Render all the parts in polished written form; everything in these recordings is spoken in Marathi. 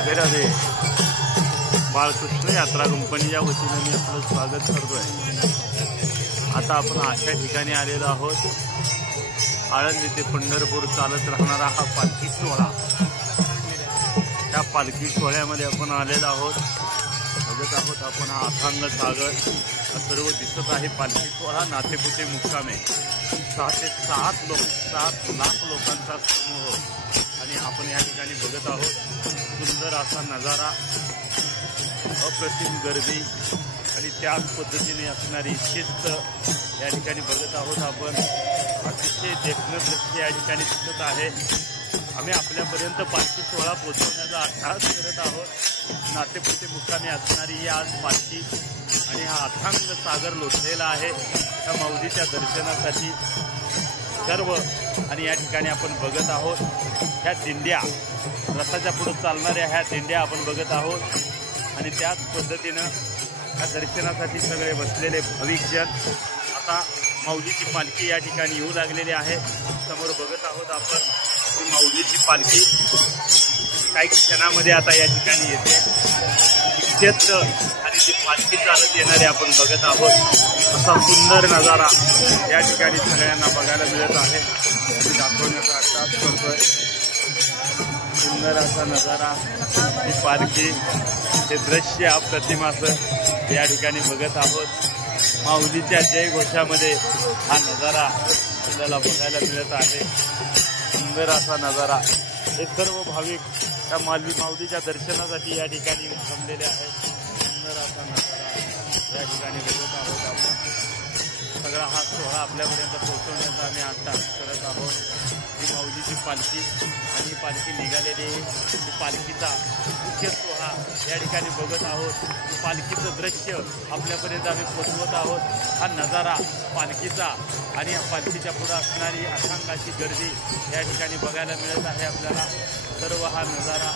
राधे राधे. बाळकृष्ण यात्रा कंपनीच्या वतीने मी आपलं स्वागत करतोय. आता आपण अशा ठिकाणी आलेलो आहोत, आळंदी ते पंढरपूर चालत राहणारा हा पालखी सोहळा. त्या पालखी सोहळ्यामध्ये आपण आलेलो आहोत. बघत आहोत आपण हा अथांग सागर सर्व दिसत आहे. पालखी सोहळा नातेपुते मुक्कामे 6 ते 7 लाख लोकांचा समूह आणि आपण या ठिकाणी बघत आहोत. सुंदर असा नजारा, अप्रतिम गर्दी आणि त्याच पद्धतीने असणारी शिस्त या ठिकाणी बघत आहोत आपण. अतिशय देखणं दृश्य या ठिकाणी दिसत आहे. आम्ही आपल्यापर्यंत पालखी सोहळा पोहोचवण्याचा अट्टहास करत आहोत. नातेपुते मुक्कामी असणारी ही आज पालखी आणि हा अथांग सागर लोटलेला आहे त्या माऊलीच्या दर्शनासाठी सर्व. आणि या ठिकाणी आपण बघत आहोत ह्या दिंड्या, रथाच्या पुढे चालणाऱ्या ह्या दिंड्या आपण बघत आहोत. आणि त्याच पद्धतीनं या दर्शनासाठी सगळे बसलेले भाविकजन. आता माऊलीची पालखी या ठिकाणी येऊ लागलेली आहे. समोर बघत आहोत आपण ही माऊलीची पालखी काही क्षणामध्ये आता या ठिकाणी येते. इतकेच आणि ती पालखी चालत येणारे आपण बघत आहोत. असा सुंदर नजारा या ठिकाणी सगळ्यांना बघायला मिळत आहे. मी दाखवण्याचा अट्टहास करतोय. सुंदर असा नजारा, ही पालखी, हे दृश्य अप्रतिम असं या ठिकाणी बघत आहोत. माऊलीच्या जयघोषामध्ये हा नजारा आपल्याला बघायला मिळत आहे. सुंदर असा नजारा. हे सर्व भाविक त्या माऊलीच्या दर्शनासाठी या ठिकाणी थांबलेले आहेत. सुंदर असा नजारा या ठिकाणी बघत आहोत आपण. सगळा हा सोहळा आपल्यापर्यंत पोहोचवण्याचा आम्ही अट्टहास करत आहोत. ही माऊलीची पालखी आणि ही पालखी निघालेली ही पालखीचा मुख्य सोहळा या ठिकाणी बघत आहोत. पालखीचं दृश्य आपल्यापर्यंत आम्ही पोचवत आहोत. हा नजारा पालखीचा आणि या पालखीच्या पुढे असणारी अथांगाची गर्दी या ठिकाणी बघायला मिळत आहे आपल्याला. सर्व हा नजारा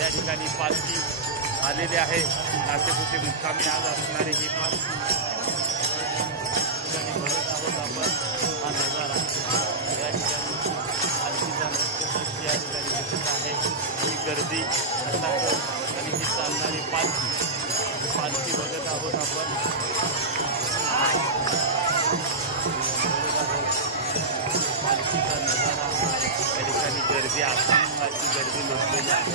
या ठिकाणी पालखी आलेली आहे. नातेपुते मुक्कामी आज असणारी ही पालखी बघत आहोत आपण. हा नजारा या ठिकाणी पालखीचा नृत्य या ठिकाणी दिसत आहे. ही गर्दी आणि ही चालणारी पालखी बघत आहोत आपण. पालखीचा नजारा या ठिकाणी गर्दी, अथांगाची गर्दी लोटलेली आहे.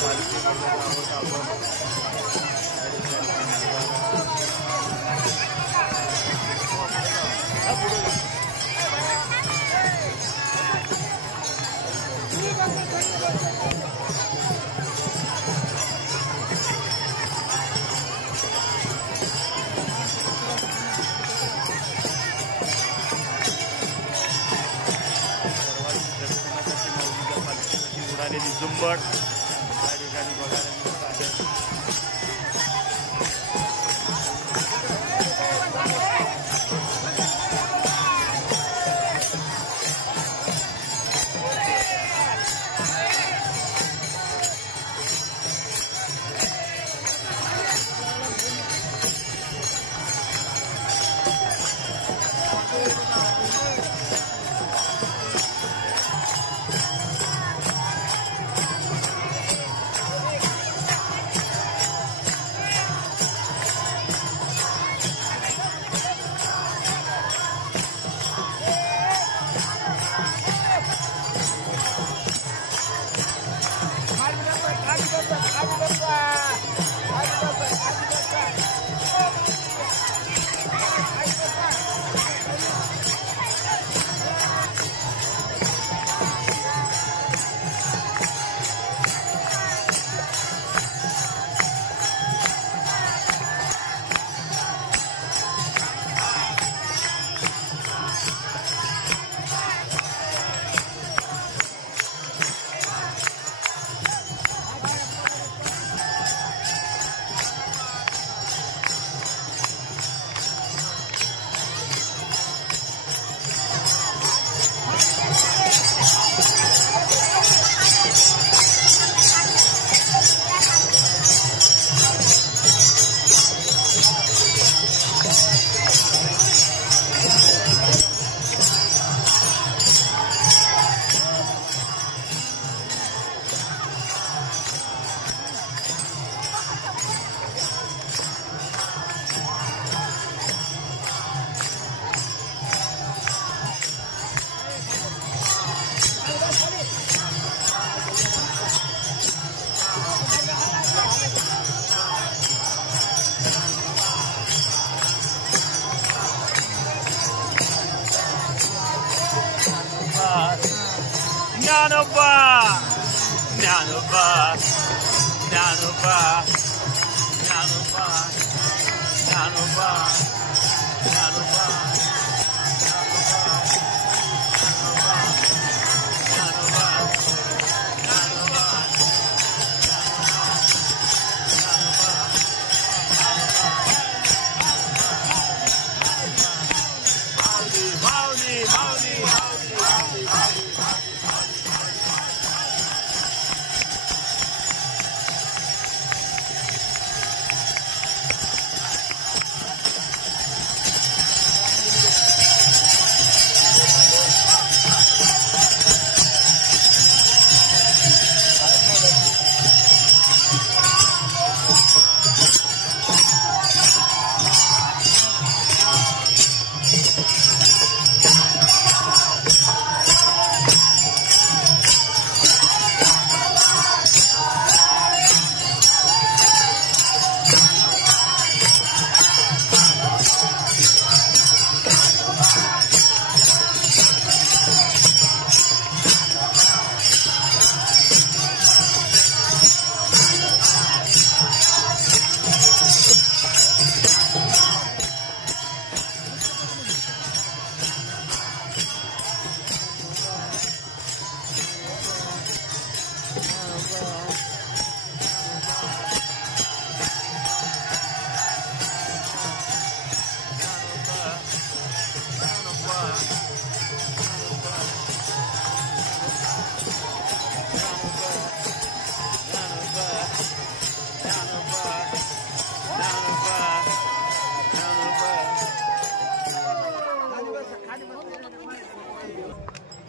पालखी बघत आहोत आपण. उडालेली झुंबड या ठिकाणी बघायला मिळत आहे. ज्ञानोबा ज्ञानोबा ज्ञानोबा ज्ञानोबा ज्ञानोबा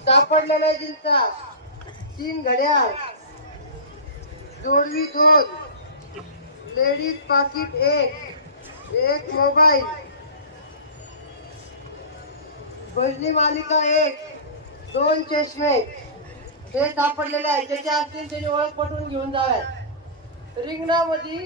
सापडलेल्या जिंकता 3 घड्याळ, जोडवी 2, लेडीज पाकिट 1 मोबाईल, भजनी मालिका 1, 2 चष्मे हे सापडलेले आहे. ज्याचे असतील त्याची ओळख पटवून घेऊन जाव्यात. रिंगणामध्ये